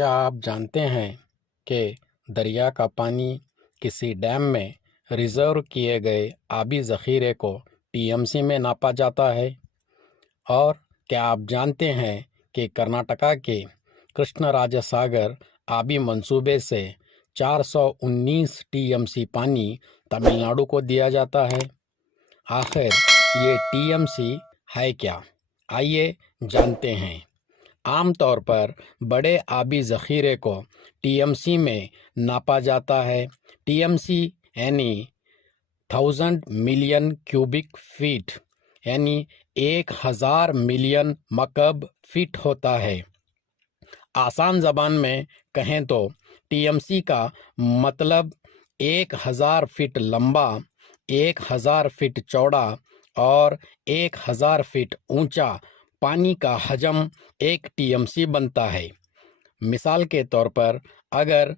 کیا آپ جانتے ہیں کہ دریا کا پانی کسی ڈیم میں ریزرو کیے گئے آبی ذخیرے کو ٹی ایم سی میں ناپا جاتا ہے؟ اور کیا آپ جانتے ہیں کہ کرناٹکا کے کرشنا راجا ساگر آبی منصوبے سے 419 ٹی ایم سی پانی تمل ناڈو کو دیا جاتا ہے؟ آخر یہ ٹی ایم سی ہے کیا؟ آئیے جانتے ہیں۔ عام طور پر بڑے آبی ذخیرے کو ٹی ایم سی میں ناپا جاتا ہے۔ ٹی ایم سی یعنی 1000 ملین کیوبک فیٹ، یعنی 1000 ملین مکعب فٹ ہوتا ہے۔ آسان زبان میں کہیں تو ٹی ایم سی کا مطلب 1000 فٹ لمبا، 1000 فٹ چوڑا اور 1000 فٹ اونچا پانی کا حجم ایک ٹی ایم سی بنتا ہے۔ مثال کے طور پر اگر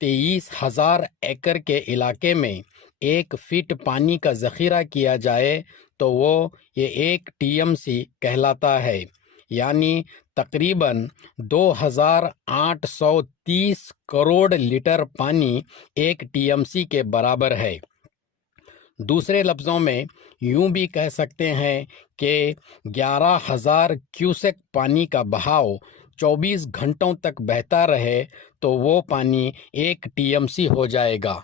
23,000 ایکڑ کے علاقے میں 1 فٹ پانی کا ذخیرہ کیا جائے تو یہ ایک ٹی ایم سی کہلاتا ہے، یعنی تقریباً 2830 کروڑ لیٹر پانی ایک ٹی ایم سی کے برابر ہے۔ دوسرے لفظوں میں یوں بھی کہہ سکتے ہیں کہ 11,000 کیوسک پانی کا بہاؤ 24 گھنٹوں تک بہتا رہے تو وہ پانی ایک ٹی ایم سی ہو جائے گا۔